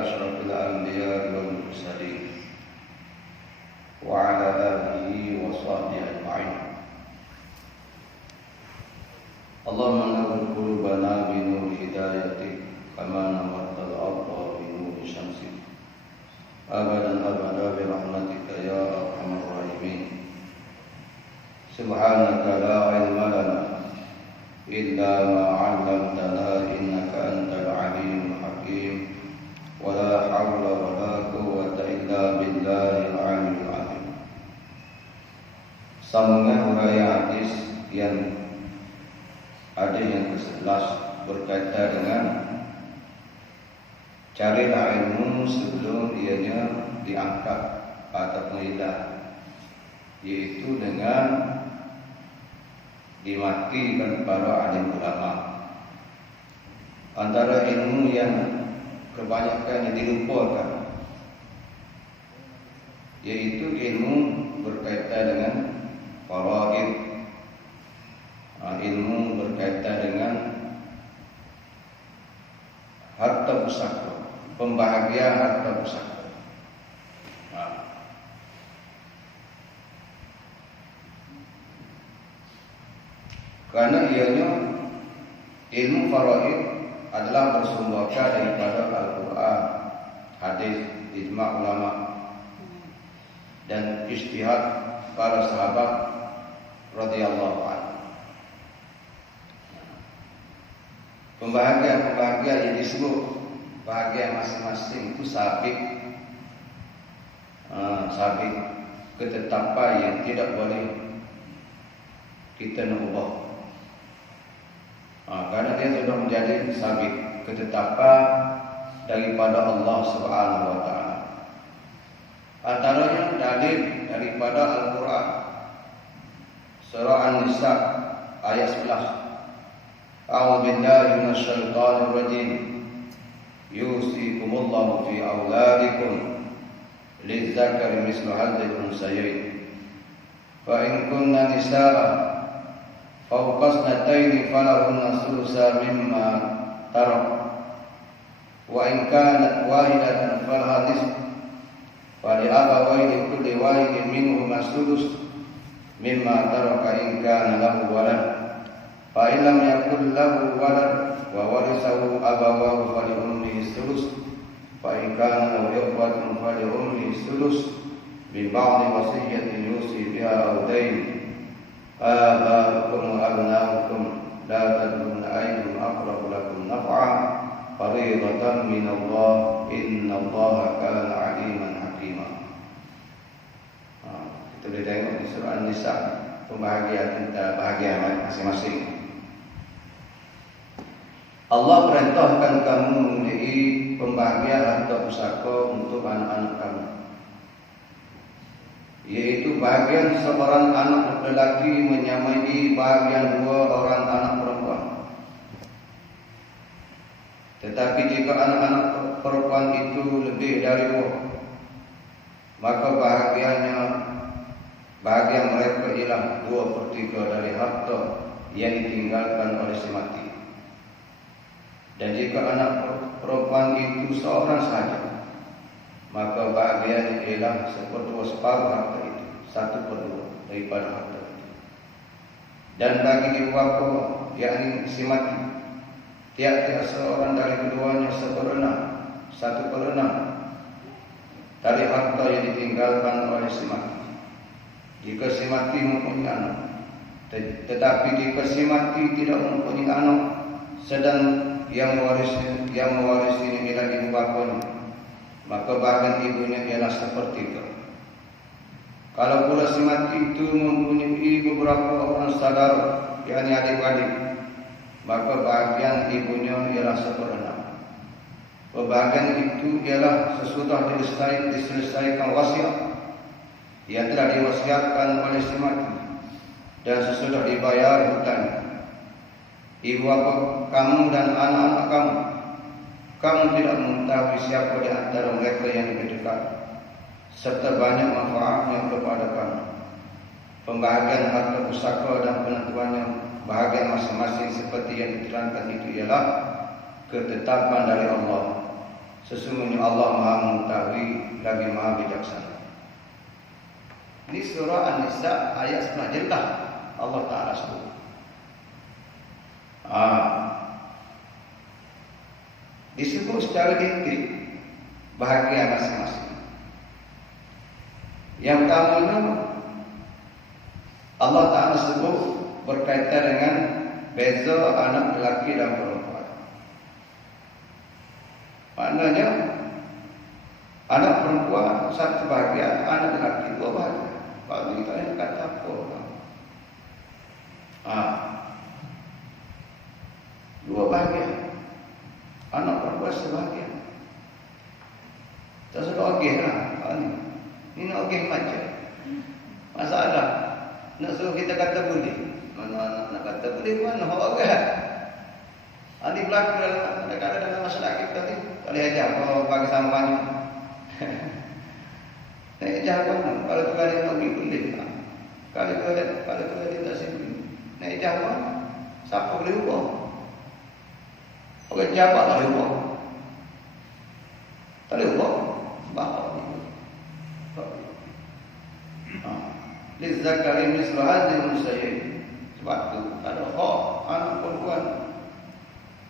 أشرف الأنبياء والمرسلين وعلى آله وصحبه أجمعين. اللهم نور قلوبنا بنور هدايتك كما نورت الأرض بنور شمسك أبدا أبدا برحمتك يا أرحم الراحمين. سبحانك لا علم لنا إلا ما علمتنا إنك أنت العليم الحكيم ولا حول ولا قوة إلا بالله العلي العظيم. Sambungan uraian hadis yang hadis yang ke-11 berkaitan dengan carilah ilmu sebelum ianya diangkat atau hilang, yaitu dengan dimatikan para alim ulama. Antara ilmu yang kebanyakan yang dilupakan, yaitu ilmu berkaitan dengan faraid, ilmu berkaitan dengan harta pusaka, pembahagian harta pusaka. Karena ianya ilmu faraid adalah bersumberkan daripada Al-Quran, hadis, ijma' ulama dan ijtihad para sahabat radhiyallahu anhu. Pembahagian yang disebut bahagian masing-masing itu sabit ketetapan yang tidak boleh kita ubah. Karena dia sudah menjadi sabit ketetapan daripada Allah Subhanahu wa taala. Antaranya dalil daripada Al-Quran, surah An-Nisa ayat 11. A'udzu billahi minasyaitonir rajim. Yusikumullahu fi auladikum lizzakari mislu hadzil unsayayn. Fa in kunna nisaa fawqa ithnatayn falahunna thulutsa mimma tarak. Wa in kanat wahidatan falaha nisfu. Wa li abawayni kulli wahidin minhuma thuluts mimma taraka in kana lahu walad. Fa in lam yakul lahu walad wa warithahu abawahu fali ummihi thuluts. Fa in kana lahu ikhwatun fali ummihi thuluts min ba'di wasiyyatin yusi biha aw dayn. آباؤكم وأبناؤكم لا تدرون أيهم أقرب لكم نفعا فريضة من الله إن الله كان عليما حكيما. Itu ditengok di surah An-Nisa, pembahagian bahagian masing-masing. Allah perintahkan kamu memiliki pembahagian harta pusaka untuk anak-anak kamu, yaitu bagian seorang anak lelaki menyamai bagian dua orang anak perempuan. Tetapi jika anak-anak perempuan itu lebih dari dua, maka bahagian mereka ialah 2/3 dari harta yang ditinggalkan oleh si mati. Dan jika anak perempuan itu seorang saja, maka bahagian ialah 1/2 harta itu, 1/2 daripada harta itu. Dan bagi ibu bapa, yakni si mati, tiap-tiap seorang dari keduanya 1/6 dari harta yang ditinggalkan oleh si mati. Jika si mati mempunyai anak, tetapi jika si mati tidak mempunyai anak, sedang yang mewarisi ini ialah ibu bapanya, maka bagian ibunya ialah 1/3. Kalau pula si mati itu mempunyai beberapa orang saudara, yakni adik-adik, maka bagian ibunya ialah 1/6. Pembagian itu ialah sesudah diselesaikan wasiat yang telah diwasiatkan oleh si mati dan sesudah dibayar hutang. Ibu bapa kamu dan anak-anak kamu tidak mengetahui siapa di antara mereka yang lebih dekat, serta banyak manfaatnya kepada kamu. Pembahagian harta pusaka dan penentuannya bahagian masing-masing seperti yang diterangkan itu ialah ketetapan dari Allah. Sesungguhnya Sungguh Allah Maha mengetahui lagi Maha bijaksana. Ini surah An-Nisa ayat 9 jelas Allah Ta'ala sebut. Disebut secara detail bahagia masing-masing. Yang pertama Allah Ta'ala sebut berkaitan dengan beza anak lelaki dan perempuan. Maknanya anak perempuan satu bahagia, anak lelaki dua bahagia. Kalau kita ini kata apa? Dua bahagia. Anak perempuan sebahagia. Tak sudah okey lah. Ini nak okey macam masalah. Nak suruh kita kata boleh. Mana nak kata boleh mana? Okey. Adik berlaku dalam masalah kita ni. Tak boleh ajar kalau bagi sama banyak. Nak ajar mana? Kalau tu kali nak pergi boleh. Kalau tu kali tak sibuk. Nak ajar mana? Siapa boleh ubah? Orang jabat tak boleh ubah. Tak boleh ubah. Bapak ni. Lizzakari mislu hadzal unsayyin. Sebab tu ada hak anak perempuan.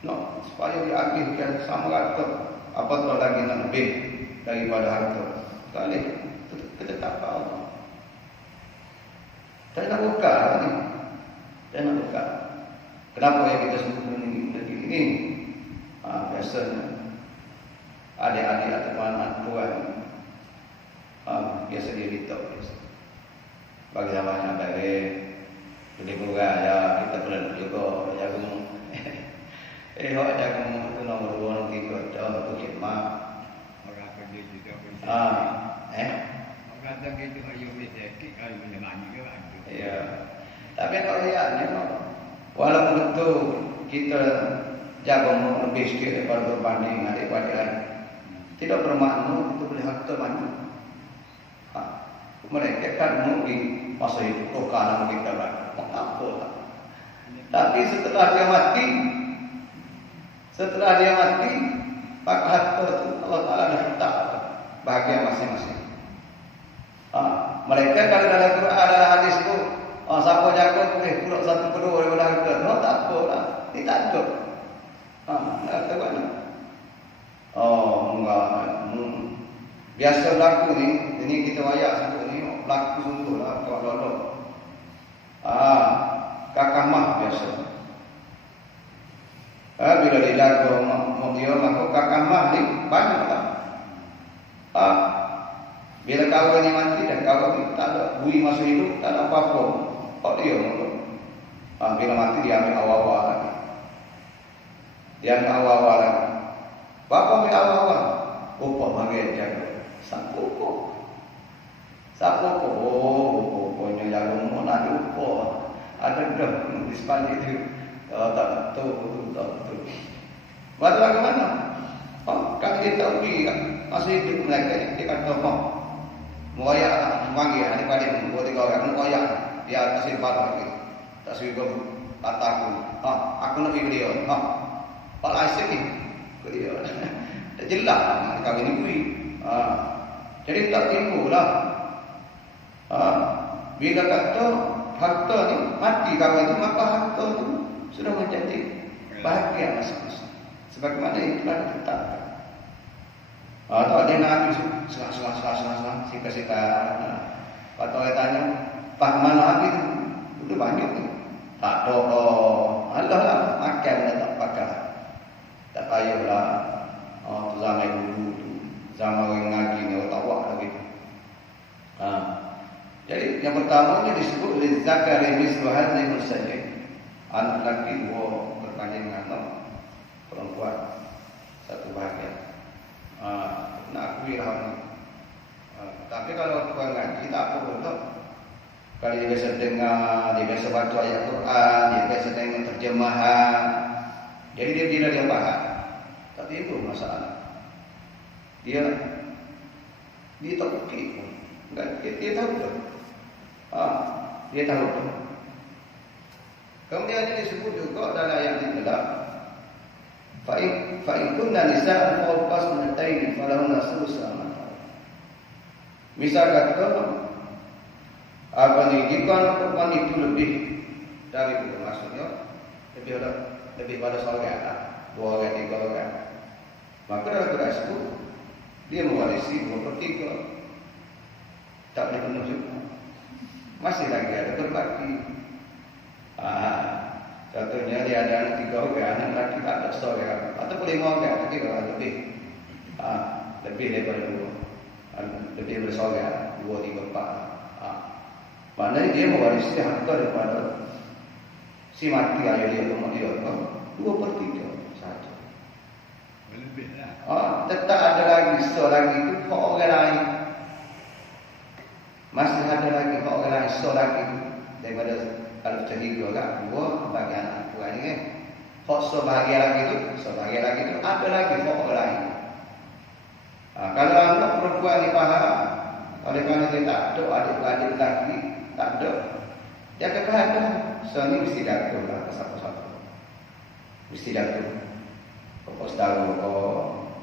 No, supaya diagihkan sama rata. Apatah lagi nak lebih daripada harta. Tak boleh. Ketetapan Allah. Tak nak buka ni. Tak nak buka. Kenapa yang kita sebut ini? Biasanya adik-adik atau anak tuan biasa dia ditok biasa. Bagi zamannya dari jadi kurang ya kita perlu juga ya kamu hok ada kamu tu nomor 2 nanti tu ada tu khidmat orang kerja juga orang kerja itu ayo sedikit kali menemani ke ada ya tapi kalau lihatnya walaupun betul kita jaga lebih sikit daripada berbanding adik-adik lain tidak bermakna itu boleh harta banyak. Mereka kan mungkin masa itu kanan kita lah, mengapa? Tapi setelah dia mati, maka harta itu Allah Taala dah letak bahagia masing-masing. Mereka kalau dalam Quran ada hadis itu, siapa jaga boleh pulak satu kedua daripada harta, tak apa lah, ini tak ada. Kata mana? Enggak. Biasa berlaku ni, ini kita wayak satu ni, berlaku sungguh lah, kau lolok. Kakak mah biasa. Bila dia jaga dia, maka kakak mah ni banyak lah. Bila kawan ni mati dan kawan ni tak ada bui masa hidup, tak ada apa-apa. Kok dia bila mati dia ambil awal-awal lagi. Dia ambil awal-awal lagi. Bapa ambil awal-awal. Upah bagi jaga. Siapa ini jaga mau nak upah. Ada dah di sepandai itu. Tak betul. Buat bagaimana? Kan kita pergi kan. Masih hidup mereka. Dia kata mau ayak panggil adik-adik 2-3 orang mau ayak dia kasih baru lagi. Tak suka kataku. Aku nak pergi dia. Pak Aisyah ni ke dia. Tak jelas kami ni bui. Jadi tak tipu lah. Bila kata harta ni mati kawan itu, maka harta itu sudah menjadi bahagia masing-masing. Sebagaimana itu telah ditetapkan. Tak ada nak selang, sika-sika. Waktu saya tanya, Pak mana habis itu banyak tu. Tak ada. Allah lah makan dan tak pakai. Tak payahlah. Zaman dulu tu, zaman orang ngaji ni orang tawak lagi. Jadi yang pertama ni disebut lizzakari mislu hadzal unsayyin. Anak lelaki dua berbanding dengan perempuan satu bahagia. Nak akui lah. Tapi kalau orang ngaji tak apa pun tak. Kalau dia biasa dengar, dia biasa baca ayat Quran, dia biasa tengok terjemahan. Jadi dia bila dia faham. Tak timbul masalah. Dia tak okey pun. Dia tahu tak? Dia tahu tak? Kemudian ini disebut juga dalam ayat ini adalah fa'in kunna nisa'an fawqa sunnatayn falahum Misal kata apa nih? Jika anak perempuan itu lebih dari itu, maksudnya lebih pada saudara, 2 orang 3 orang, maka dalam keras itu dia mewarisi 2/3. Tak boleh penuh juga. Masih lagi ada berbagi. Contohnya dia ada anak 3 orang, anak laki tak ada seorang, ataupun 5 orang, tapi kalau lebih daripada 2, lebih daripada seorang, 2, 3, 4. Maknanya dia mewarisi harta daripada si mati ayah dia, rumah dia, 2/3 saja. Lebih lah. Tetap ada lagi seorang itu hak orang lain. Masih ada lagi hak orang lain seorang itu daripada kalau cerita orang 2 bagi anak tuan ni kan. Hak sebahagian lagi itu ada lagi hak orang lain. Kalau anak perempuan ni faham, oleh kerana dia tak ada adik-adik lelaki, tak ada, dia kata ada. So ni mesti datuk lah ke siapa-siapa. Mesti datuk. Pokok setahun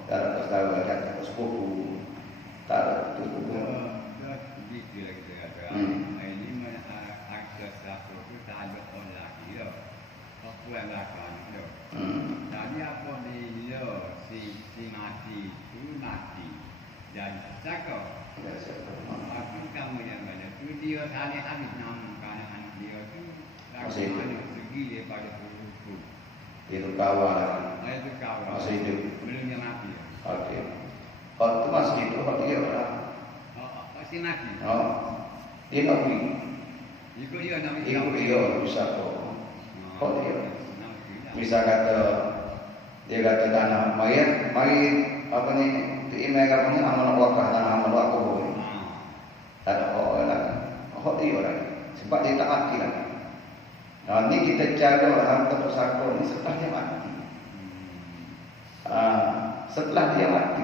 tak ada setahun ada sepupu. Tak ada sepupu. Begitu lagi saya kata. Ini mana akses satu tu tak ada orang lagi dah. Perempuan belakang tu. Tadi apa dia si mati tu mati. Dan cakap. Aku kamu yang banyak tu dia tadi habis nama anak dia tu. Masih segi daripada hukum. Itu kawan lagi. Itu kawan. Masih hidup. Belum dia mati. Okey. Kalau tu masih hidup, kalau dia orang. Masih mati. Dia nak pergi. Ikut dia nak Ikut dia bisa kok. Kalau dia. Misal kata dia kata tanah mayat apa ni? Email apa ni? Amal wakaf tanah amal wakaf. Tak ada orang lagi. Dia orang. Sebab dia tak mati lagi. Nah, ni kita jaga harta pusaka ni setelah dia mati. Setelah dia mati.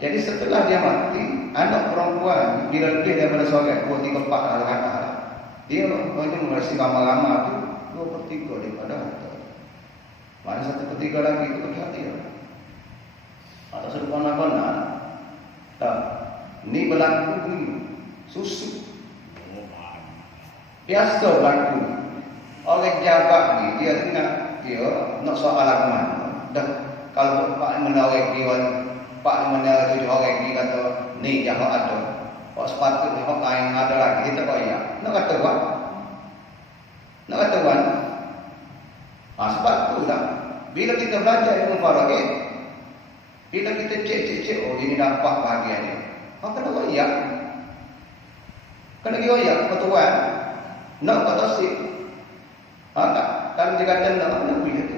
Jadi setelah dia mati, anak perempuan bila lebih daripada seorang 2, 3, 4 anak-anak, dia menguasai lama-lama tu 2/3 daripada harta. Mana 1/3 lagi itu kepada dia. Atau serupa-rupa. Tak. Ni berlaku ni susu. Biasa berlaku. Orang jabat ni dia nak soal agama. Dah kalau Pak menawar dia, Pak menawar 7 orang dia kata ni jahat ada. Pak sepatutnya hak lain ada lagi kita koyak. Nak kata buat. Nak kata buat. Sebab tu dah. Bila kita belajar ilmu faraid, bila kita cek ini dapat bahagian ni. Kena koyak. Kena koyak ketuan. Nak kata sih. Kalau dia kata nak boleh tu.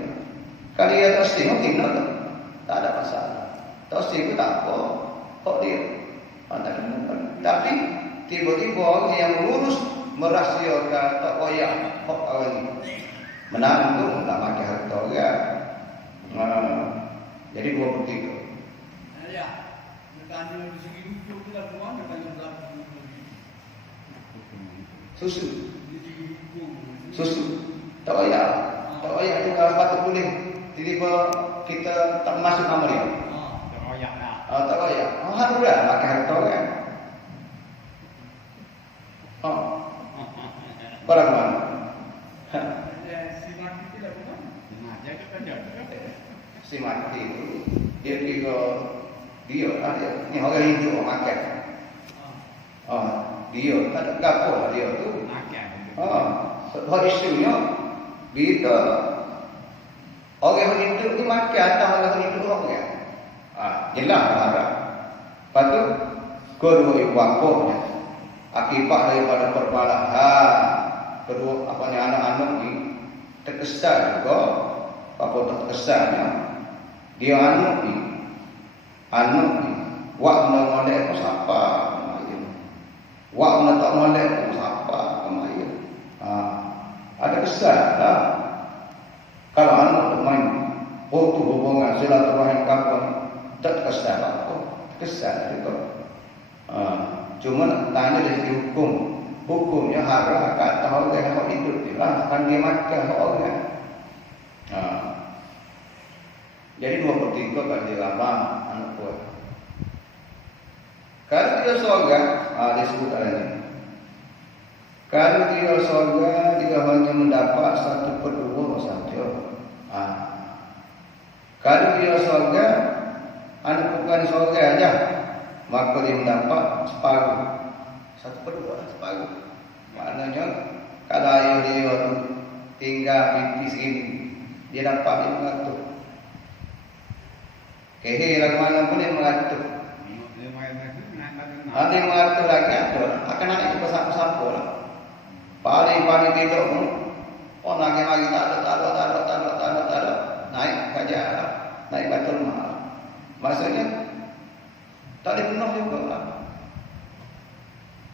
Kalau dia tak sih mungkin nak. Tak ada masalah. Tak sih pun tak apa. Hak dia. Tapi tiba-tiba orang yang lurus merahsiakan tak koyak hak orang ni. Menanggung tak makan harta orang. Jadi 2/3. Ya. Bertanya dari segi hukum kita buat banyak berlaku. Susu. Tak payah. Tak payah tu kalau patut boleh. Tiba-tiba kita tak masuk nama dia. Tak payah lah. Tak payah. Haruslah makan harta kan. Barang mana? Si mati tidak bukan? Jadi kerja. Si mati itu dia kira dia ada ni orang hidup orang makan. Dia tak ada gapo lah dia tu. Hak isunya bila orang hidup ni makan atau orang hidup orang. Jelas marah. Lepas tu kedua ibu bapaknya akibat daripada perbalahan kedua anak-anak ni terkesan juga. Apa terkesannya dia anak ni wak nak molek apa siapa wak nak tak molek apa siapa kemarin. Ada kesan lah. Kalau anak tu main putus hubungan silaturahim kawan tak kesan apa. Kesan juga. Cuma tanya dari hukumnya haram kata orang yang hidup dia kan dia makan orang. Jadi 2/3 kan dia lama anak kuat. dia surga, dia sebut ini. Kalau dia surga, dia hanya mendapat 1/2 saja. Kalau dia surga, anak bukan surga aja, maka dia mendapat separuh. 1/2, separuh. Maknanya kalau ayah dia tinggal pipis ini, dia dapat 500. Kehilangan mana pun dia 500. 500 lagi ada, akan naik ke sapu-sapu lah. Paling tidak pun, lagi tak ada, naik saja lah, naik betul mahal. Maksudnya tak ada penuh juga lah.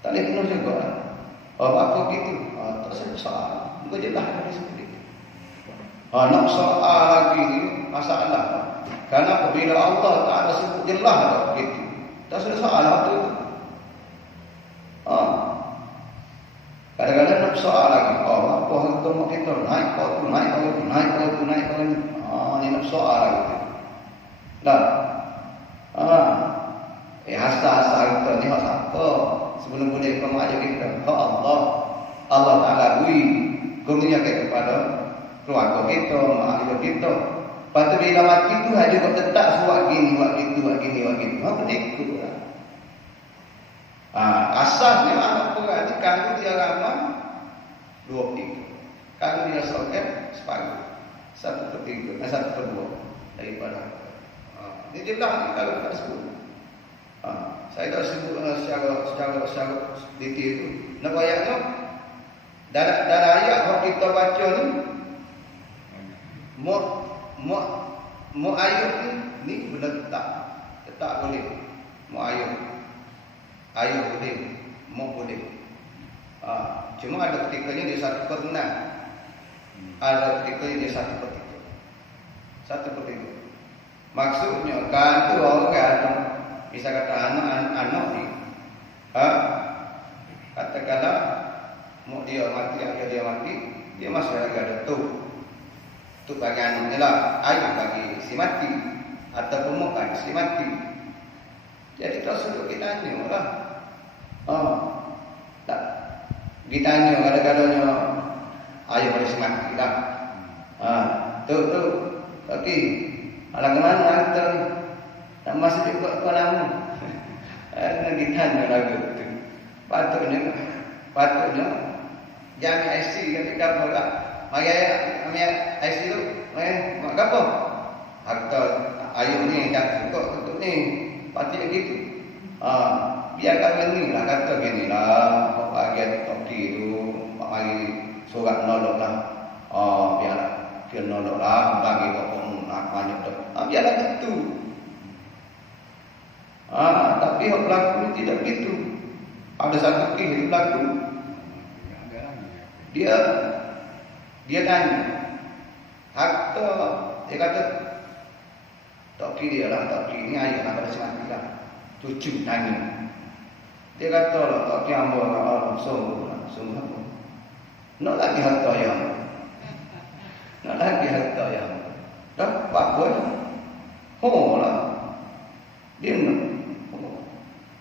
Tak ada penuh juga lah. Apa gitu? Tak selesai. Bukan jelas dari sendiri. Nak soal lagi ni masalah. Karena apabila Allah tak ada sebut jelas dah gitu. Tak selesai lah tu. Kadang-kadang nak soal lagi. Apa hukum kita naik kalau tu. Ni nak soal lagi. Dah. Hasta kita ni hak apa? Sebelum boleh pemaja kita, Allah Taala beri kurnia kepada keluarga kita, mak ayah kita. Lepas tu bila mati tu hanya kau tetap buat gini. Apa ikut lah. Asasnya anak perhatikan tu dia ramai 2/3. Kalau dia soket separuh 1/3, 1/2 daripada. Ini jelas ni kalau kita sebut. Saya tak sebut secara detail itu. Nak bayangkan dalam ayat yang kita baca ni, mu ayat ni benar tak boleh. Mu ayat boleh, mu boleh. Cuma ada ketikanya dia 1/6. Ada ketikanya dia 1/3. 1/3. Maksudnya kan tu orang bisa kata anak ni, katakanlah mau dia mati, ayah dia mati, dia masih lagi ada tu bagi anaknya lah, ayah bagi si mati ataupun mau bagi si mati. Jadi kalau sudah kita tanya lah, tak kita tanya kadang-kadangnya ayah bagi si mati lah, tu tapi alang mana kita tak masuk juga ke nama. Nak ditanya lagu tu. Patutnya jami IC ketika apa? Mari IC tu, mak apa? Harta ayuh ni dah cukup untuk ni. Patutnya gitu. Biar kami ni lah kata gini lah, bahagian toki tu, mari surat nolok lah. Biar nolok lah, bagi pokok banyak tu. Biarlah gitu. Tapi yang berlaku ini tidak begitu. Ada satu kes yang berlaku. Dia tanya. Harta, dia kata, toki dia lah, toki ini ayah nak pada semati lah. Cucu tanya. Dia kata lah, toki hamba Allah, sungguh apa? Nak lagi harta yang. Dapat pun. Lah. Dia nak.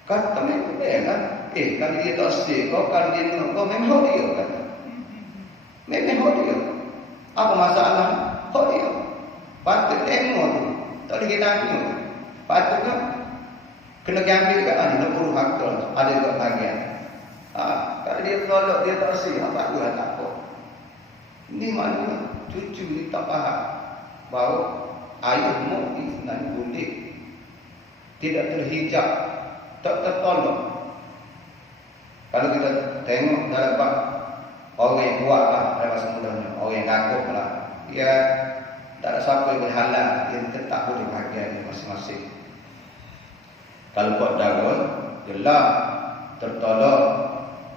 Kata memang kan? Kalau dia tak sih, kalau dia nak, kau memang dia kata. Memang dia. Apa masalah? Dia. Patut tengok tu. Tak boleh kita tanya. Patutnya kena ambil kat mana? Nak perlu harta. Ada juga bahagian. Kalau dia tolak, dia tak sih, apa tu tak apa. Ini maknanya cucu ni tak faham bahawa ayahmu ni sebenarnya boleh tidak terhijab, tak tertolong. Kalau kita tengok dalam bab orang yang kuat lah, dalam bahasa mudahnya, orang yang gagah lah, dia tak ada siapa yang berhalal, dia tetap boleh bahagia masing-masing. Kalau buat dagun, jelas tertolong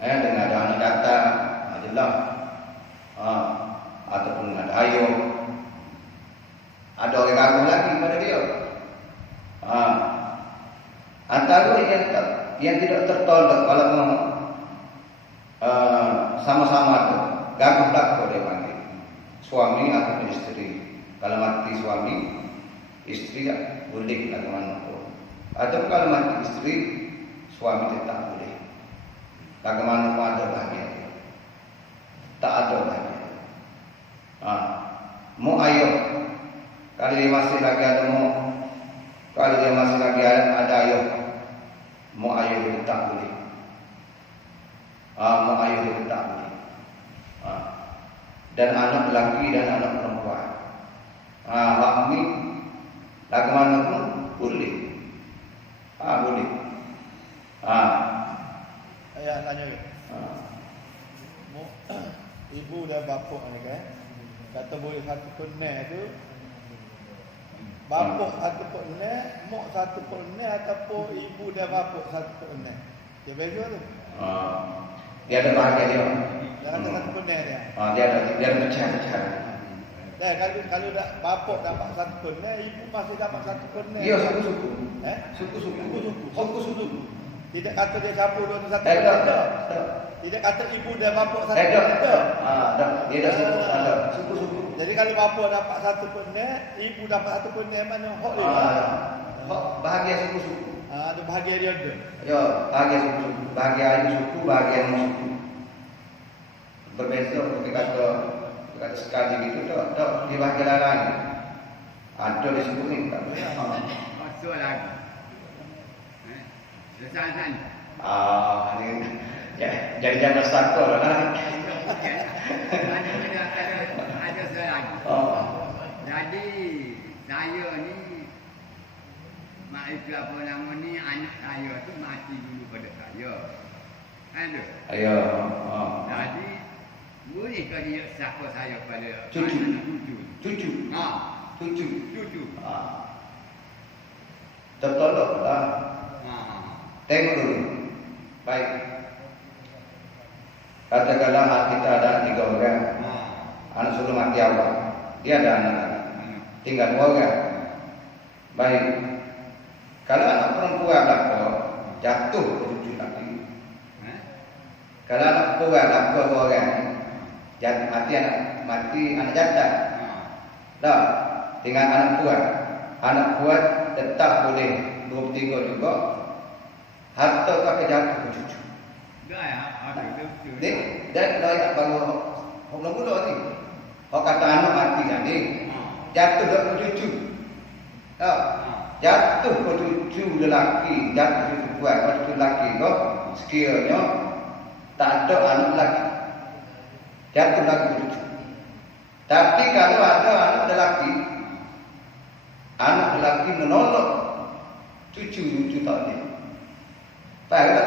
dengan ada anak datang, jelas ataupun ada ayah, ada orang gagah lagi pada dia. Antara yang tidak tertolak kalau sama-sama tu gagah belaka dia panggil suami atau isteri. Kalau mati suami, isteri tak boleh nak ke mana pun. Atau kalau mati isteri, suami tetap boleh. Bagaimana pun ada bahagia dia. Tak ada bahagia. Mau ayah, kalau dia masih lagi ada mau, kalau dia masih lagi ada ayah, mau ayah dia tak boleh. Mau ayah dia tak boleh. Dan anak lelaki dan anak perempuan. Hak ni bagaimana pun boleh. Boleh. Ayah tanya ni. Ibu dan bapa ni kan, kata boleh satu pernah tu, bapa satu pernah, mak satu pernah ataupun ibu dan bapa satu pernah. Dia beza tu. Dia ada bahagia dia. Dia kata satu pernah dia. Dia ada pecah-pecah. Dan kalau dah bapa dapat satu pernah, ibu masih dapat satu pernah. Dia suku-suku. Suku-suku. Suku-suku. Tidak kata dia campur dua satu. Tak. Tidak kata ibu dan bapa satu. Tak. Dia dah suku. Ada suku-suku. Jadi kalau bapa dapat satu pernah, ibu dapat satu pernah, mana hak dia? Hak bahagia suku-suku. Ada bahagia dia ada. Ya, bahagia suku-suku. Bahagia ayah suku, bahagia non suku. Berbeza ketika kata sekali gitu tak di bahagia lain. Ada di suku ni tak boleh. Masuk lagi. Lesan-lesan. Ini jadi jangan sakor lah. Ada soal lagi. Jadi saya ni mak itu apa nama ni, anak saya tu mati dulu pada saya. Ada. Ayo. Jadi boleh ke dia saka saya pada Cucu. Cucu. Cucu. Tertolaklah. Tengok dulu. Baik. Katakanlah kita ada 3 orang. Anak sulung mati awal. Dia ada anak. Tinggal 2 orang. Baik. Kalau anak perempuan lapor, jatuh ke cucu lagi. Kalau anak perempuan lapor 2 orang, mati anak jantan. Dah. Tinggal anak perempuan. Anak perempuan tetap boleh 23 juga. Harta pakai jatuh ke cucu. Dah ya, ada betul. Dan dah tak baru mula-mula ni. Kau kata anak mati tadi, jatuh ke cucu. Jatuh ke cucu lelaki, jatuh ke cucu perempuan. Kalau cucu lelaki kau sekiranya tak ada anak lelaki, jatuh lagi ke cucu. Tapi kalau ada anak lelaki menolak cucu tak boleh. Faham tak?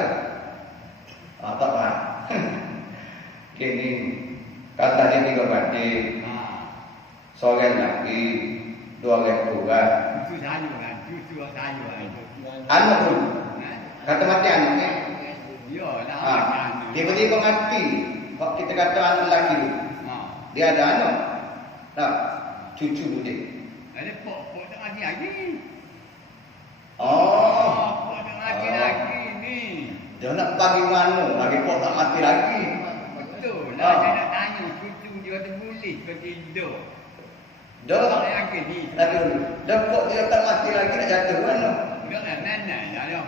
Tak faham. Kini kata dia 3 beradik, seorang lelaki, 2 orang perempuan. Cucu saya. Anak pun kata mati anaknya. Ya, dah. Tiba-tiba mati. Kalau kita kata anak lelaki, dia ada anak. Tak, cucu boleh. Ada pok tak ada lagi. Pok tak ada lagi ni. Dia nak bagi mana? Bagi pok tak mati lagi. Betul lah. Saya nak tanya cucu dia tu boleh ke tidak? Dah. Tak lagi ni. Lagi dulu. Dah pok dia tak mati lagi nak jatuh mana? Enggak lah, nenek dah dah.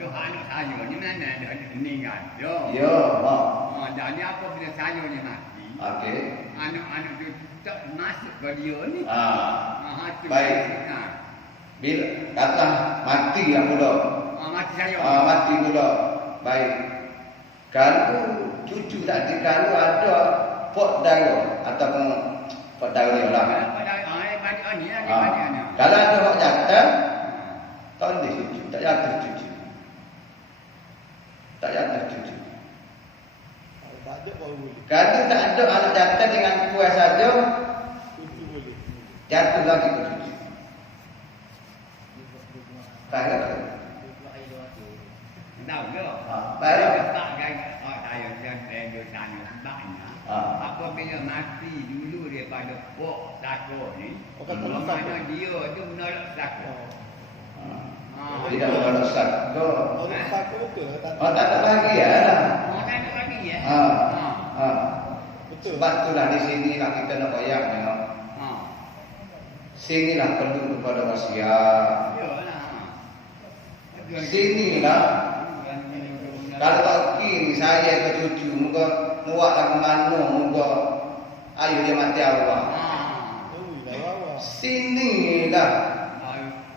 Dah anak saya ni nenek dah meninggal. Ya, Jadi apa bila saya ni mati? Okey. Anak-anak tu tak masuk ke dia ni. Baik. Bila kata mati lah pula. Mati saya. Mati pula. Baik. Kalau cucu tadi kalau ada pot darah ataupun pot darah ni lah. Kalau ada pot jantan, tak boleh cucu. Tak jatuh cucu. Tak jatuh cucu. Kalau tak ada anak jantan dengan puas saja, Cucu boleh. jatuh lagi ke cucu. Faham tak? Tahu ke? Baik. Tak gaya saya dia tanya banyak. Apabila mati dulu daripada pok sako ni, mana dia tu menolak sako. Tidak menolak sako. Orang sako betul tak? Tak ada bahagia lah. Tak ada lagi ya? Betul. Sebab itulah di sini lah kita nak bayar. Sinilah perlu kepada wasiat. Yalah. Sinilah Kalau tak okey saya ke cucu, muka muak lagu mana, muka ayo dia mati awak. Sini lah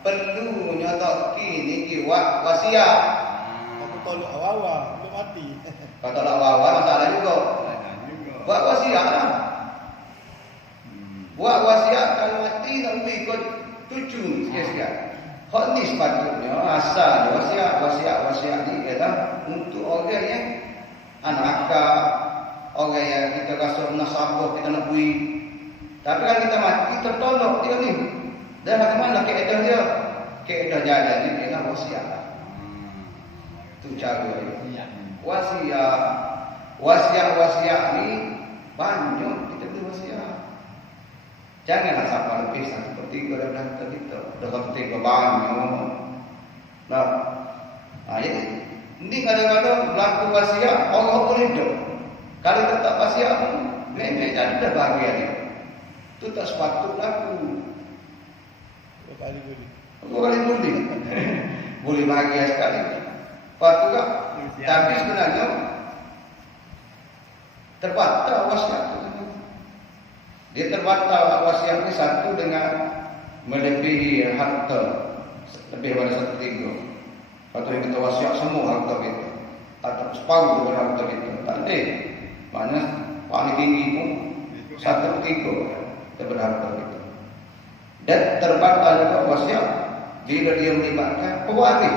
perlunya tak okey ni wasiat. Aku tolak awal belum mati. Kalau tak awal masalah juga. Buat wasiat lah. Buat wasiat kalau mati tak beri kau cucu sikit-sikit. Hak ni sepatutnya asal wasiat ni ialah untuk orang yang anak akak, orang yang kita rasa nasabah kita nak beri. Tapi kalau kita mati tertolak dia ni. Dan bagaimana keadaan dia? Keadaan jalan ni ialah wasiat lah. Itu cara dia. Wasiat ni banyak kita beri wasiat. Janganlah sampai lebih 1/3 daripada harta kita. Dah 1/3 banyak. Nah, jadi ini kadang-kadang berlaku wasiat Allah boleh hidup. Kalau tetap wasiat memang jadi dah bahagia dia. Itu tak sepatut berlaku. Dua kali boleh. Boleh bahagia sekali. Patut tak? Tapi sebenarnya terbatal wasiat itu. Dia terbatal wasiat ini satu dengan melebihi harta lebih daripada 1/3. Atau yang kita wasiat semua harta kita atau separuh daripada harta kita. Tak boleh. Maknanya paling tinggi pun 1/3 daripada harta kita. Dan terbatal juga wasiat bila dia melibatkan pewaris.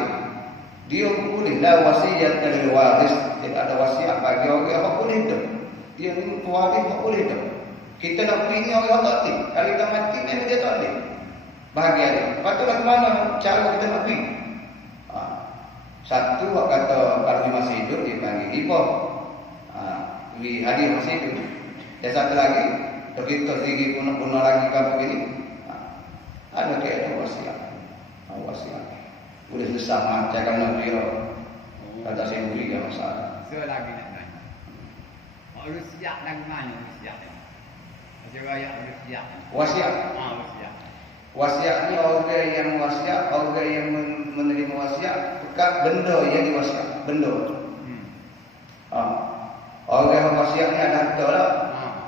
Dia bolehlah wasiat dari waris. Tidak ada wasiat bagi orang yang boleh hidup. Dia ni pewaris yang boleh hidup. Kita nak beri ni orang tak boleh. Kalau kita mati memang dia tak boleh. Bahagia dia. Patutlah ke mana cara kita nak beri. Satu kata kalau dia masih hidup dia panggil hibah. Beri hadiah masih hidup. Dan satu lagi kita sendiri pun nak guna lagi kampung ini. Ada keadaan wasiat. Wasiat. Boleh bersama jangan nak beri. Kata saya beri dia masalah. Saya lagi nak tanya. Orang siap lagi mana siap? Wasiat. Wasiat. Wasiat ni orang yang wasiat, orang yang menerima wasiat, bukan benda yang diwasiat, benda. Orang yang wasiat ni ada harta lah.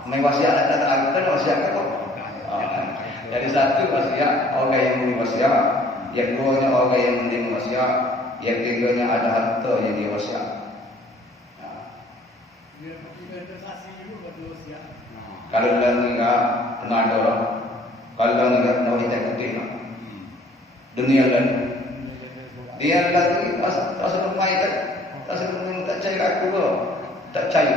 Main wasiat ada harta, wasiat kan kok. Jadi satu wasiat orang yang memberi wasiat, yang duanya orang yang menerima wasiat, yang tiganya ada harta yang diwasiat. Dia investasi dulu buat wasiat. Kalau dalam negara kena ada orang, kalau dalam negara kena kita putih lah. Dunia lain, dia lagi tak semai tak, tak semai tak cari aku loh, tak cari.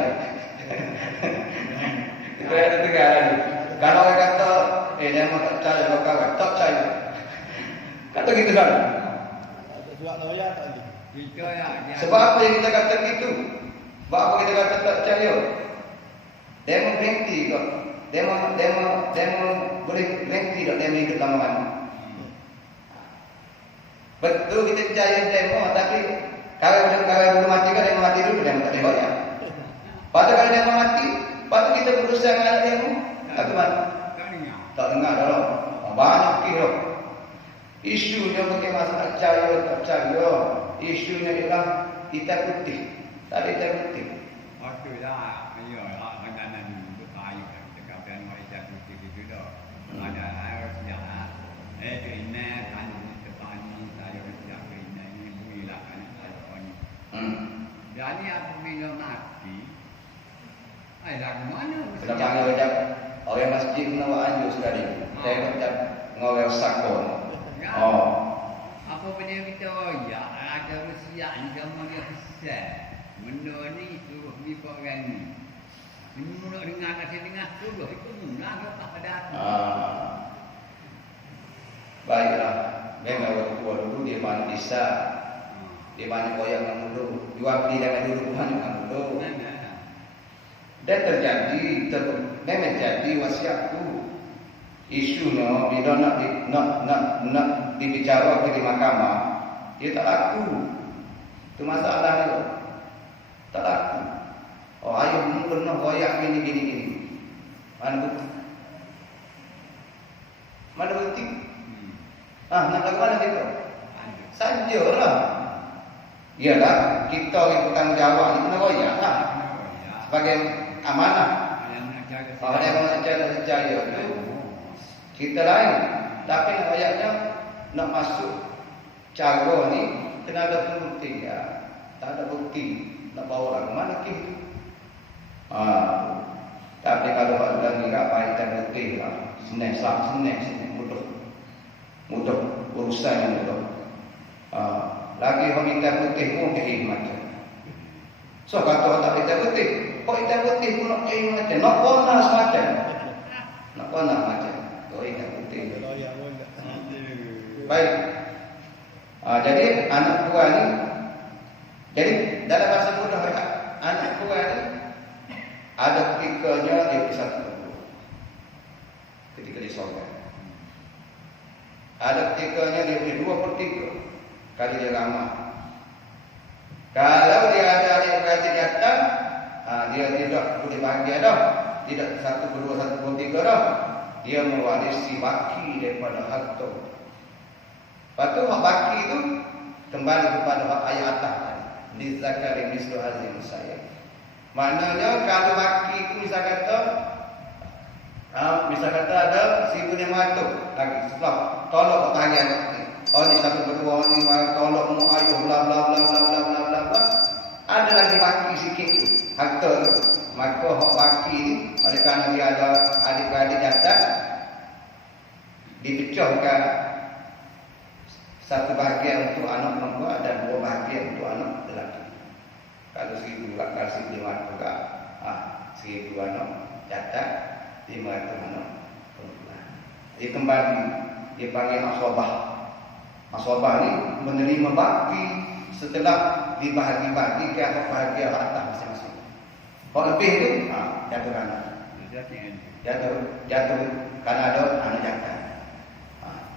Itu ada negara ni. Kalau orang kata, dia mau tak cari, kalau tak cari, kata gitu kan? Sebab loya tak ada. Sebab apa yang kita kata gitu? Sebab apa kita kata tak cari? Demo berhenti kok. Demo boleh berhenti tak demo hidup lama-lama. Betul kita percaya demo, tapi kalau belum mati kan demo mati dulu demo tak boleh bayar. Padahal kalau demo mati, patut kita berusaha dengan demo. Bagaimana? Tak dengar dah. Banyak kira. Isunya bukan masalah percaya. Isunya ialah hitam putih. Tak ada hitam putih. Waktu dah, makanan berkayu kan, cakapkan macam itu dah. Ada harus jalan. Kena kan depan ni saya bersiap kena ni builah kan saya ni. Jadi apabila mati, lagu mana? Kenapa ngajak orang masjid menawa anjur sekali. Saya macam ngawal sakon. Apa punya kita ya ada Rusia ni zaman dia besar. Benda ni suruh bipok kan ni. Mula dengar kasi dengar suruh itu mula tak ada. Baiklah. Memang orang tua dulu dia banyak desa. Dia banyak koyak dengan dulu. Jual beli dengan dulu banyak dengan dulu. Dan terjadi memang jadi wasiat tu. Isunya bila nak dibicarakan di mahkamah, dia tak laku. Itu masalah dia. Tak laku. Oh ayah ni pernah koyak gini. Mana bukti? Mana bukti? Nak lakukan kita? Sajalah. Iyalah kita yang bertanggung jawab ni kena royak lah sebagai amanah. Kalau dia nak jaga sejaya tu kita lain. Tapi nak royaknya nak masuk cara ni kena ada bukti ya. Tak ada bukti nak bawa orang mana ke? Tapi kalau ada kira baik dan bukti lah, senang mudah urusan yang mudah. Lagi orang minta putih pun kehim macam. So kata orang tak minta putih, kok minta putih pun nak kehim macam, nak panas macam, kau minta putih. Baik. Jadi anak tua ni, jadi dalam bahasa mudah anak tua ni ada ketikanya dia bisa ketika disorban. Ada ketikanya dia boleh 2/3 kali dia ramah. Kalau dia ada adik-beradik datang, dia tidak boleh bahagia dah. Tidak 1/2, 1/3 dah. Dia mewarisi baki daripada harta. Lepas tu hak baki tu kembali kepada hak ayat atas. Li zakari mislu hazil saya. Maknanya kalau baki itu misal kata ada 1,500 lagi setelah tolak bahagian ni. Oh ni 1/2 ni tolak mu ayuh bla bla bla bla bla bla bla bla. Ada lagi baki sikit tu, harta tu. Maka hak baki ni oleh kerana dia ada adik-adik datang dipecahkan satu bahagian untuk anak perempuan dan 2 bahagian untuk anak lelaki. Kalau 1,000 kalau 1,500 juga, 1,000 anak datang, 500 anak perempuan. Dia kembali, dia panggil aswabah. Aswabah ni menerima bakti setelah dibahagi-bahagi ke bahagian atas masing-masing. Kalau lebih tu, jatuh anak. Jatuh kerana ada anak jatuh.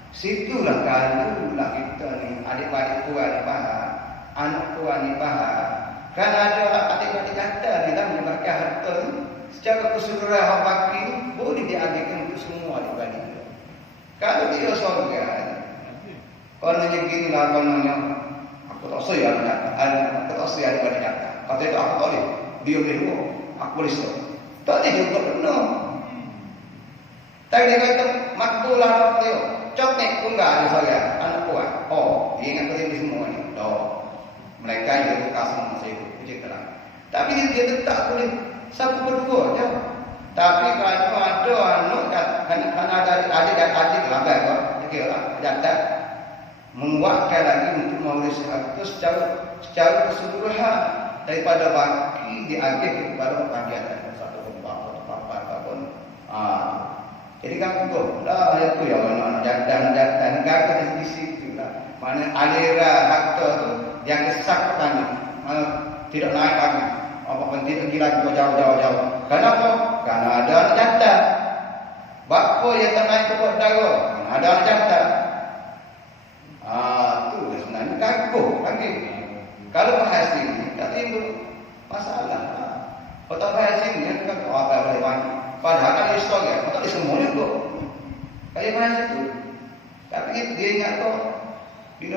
Situlah kalulah kita ni adik-adik tua ni faham, anak tua ni faham. Kan ada adik-adik kata ni dalam membakar harta ni secara keseluruhan baki ni boleh dialihkan untuk semua adik-adik. Kalau dia sorgan, kononnya gini lah kononnya, aku tak usah aku tak usah adik-adik kata. Kata itu aku tak boleh, dia boleh dua, aku boleh stop. Tak dia juga benar. Tapi dia kata makbulah roh dia. Coknek pun enggak ada saya, anak kuat. Oh, dia ingat betul semua ni. Mereka yang buka semua saya puji terang. Tapi dia tetap boleh 1/2 je. Tapi kalau ada anak kan ada adik lambat kau, kira datang menguatkan lagi untuk mewarisi harta secara keseluruhan daripada baki diagih kepada bahagian satu tempat ataupun jadi kan betul dah itu ya anak jantan gagal di situ lah. Mana aliran harta tu yang kesakkan tidak naik lagi. Apa pun tidak gila jauh. Kenapa? Karena ada anak jantan. Bapa yang tak naik ke darah, ada anak jantan. Tu sebenarnya gaguh lagi. Kalau bahas ini tak timbul masalah. Kalau tak bahas ini kan apa boleh banyak. Padahal kan histori, tak semuanya kok. Kayak bahas itu. Tapi dia ingat kok bila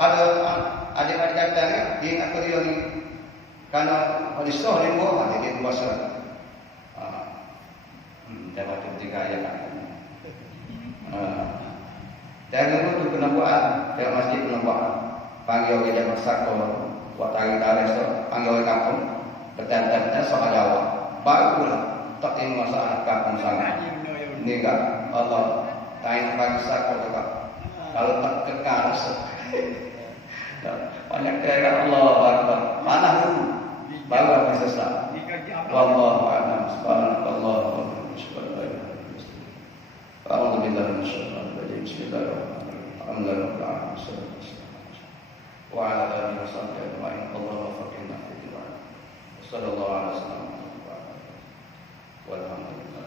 ada adik-adik katanya, dia ingat kok dia ni karena histori ni buat dia bahasa. Dapat ketika ayat kan. Dan itu kena buat, dalam masjid kena buat. Panggil orang jamak sakor, buat tarik-tarik, panggil orang kampung, bertanya-tanya soal Jawa. Barulah tak ingin masalah kampung sana. Ini kan Allah tain bagi sakor juga. Kalau tak kekal, banyak kira Allah Akbar. Panah dulu, baru bisa sah. Wallahu a'lam. Subhanallah wa bihamdihi. A'udzu billahi minasyaitonir rajim. Bismillahirrahmanirrahim. Alhamdulillahirabbil alamin. Wa ala alihi wa sahbihi ajma'in. Allahumma faqihna fi din. Sallallahu alaihi wasallam. Walhamdulillah.